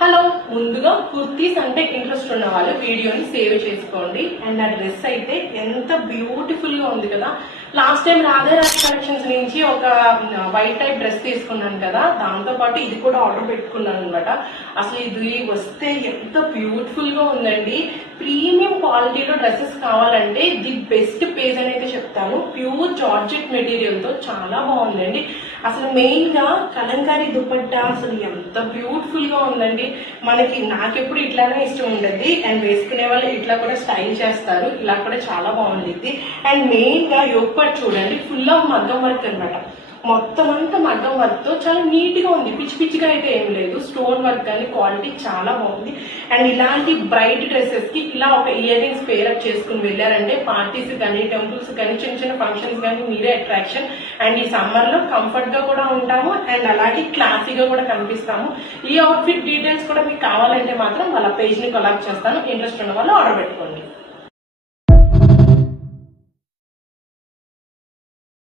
Hello, ముందుగా కుర్తీస్ అంటే interest ఉన్న వాళ్ళు వీడియోని సేవ్ చేసుకోండి. అండ్ ఆ డ్రెస్ అయితే ఎంత బ్యూటిఫుల్ గా ఉంది కదా. లాస్ట్ టైం రాధేరాజ్ కలెక్షన్స్ నుంచి ఒక వైట్ టైప్ డ్రెస్ తీసుకున్నాను కదా, దాంతో పాటు ఇది కూడా ఆర్డర్ పెట్టుకున్నాను అనమాట. అసలు ఇది వస్తే ఎంత బ్యూటిఫుల్ గా ఉందండి. ప్రీమియం క్వాలిటీలో డ్రెస్సెస్ కావాలంటే ది బెస్ట్ పేజ్ అని అయితే చెప్తాను. ప్యూర్ జార్జెట్ మెటీరియల్ తో చాలా బాగుందండి. అసలు మెయిన్ గా కలంకారీ దుపట్టా అసలు ఎంత బ్యూటిఫుల్ గా ఉందండి. మనకి నాకెప్పుడు ఇట్లానే ఇష్టం ఉండద్ది. అండ్ వేసుకునే వాళ్ళు ఇట్లా కూడా స్టైల్ చేస్తారు, ఇలా కూడా చాలా బాగుండిద్ది. అండ్ మెయిన్ గా యోగ్ పార్ట్ చూడండి, ఫుల్ ఆఫ్ మగ్గం వర్క్ అనమాట. మొత్తం అంతా మగ్గం వర్క్ తో చాలా నీట్ గా ఉంది. పిచ్చి పిచ్చిగా అయితే ఏం లేదు. స్టోన్ వర్క్ కానీ క్వాలిటీ చాలా బాగుంది. అండ్ ఇలాంటి బ్రైట్ డ్రెస్సెస్ కి ఇలా ఒక ఇయర్ రింగ్స్ పేరప్ చేసుకుని వెళ్ళారంటే పార్టీస్ కానీ టెంపుల్స్ కానీ చిన్న చిన్న ఫంక్షన్స్ కానీ మీరే అట్రాక్షన్. అండ్ ఈ సమ్మర్ లో కంఫర్ట్ గా కూడా ఉంటాము అండ్ అలాగే క్లాసీగా కూడా కనిపిస్తాము. ఈ అవుట్ఫిట్ డీటెయిల్స్ కూడా మీకు కావాలంటే మాత్రం వాళ్ళ పేజ్ ని కొలాబ్ చేస్తాను. ఇంట్రెస్ట్ ఉన్న వాళ్ళు ఆర్డర్ పెట్టుకోండి.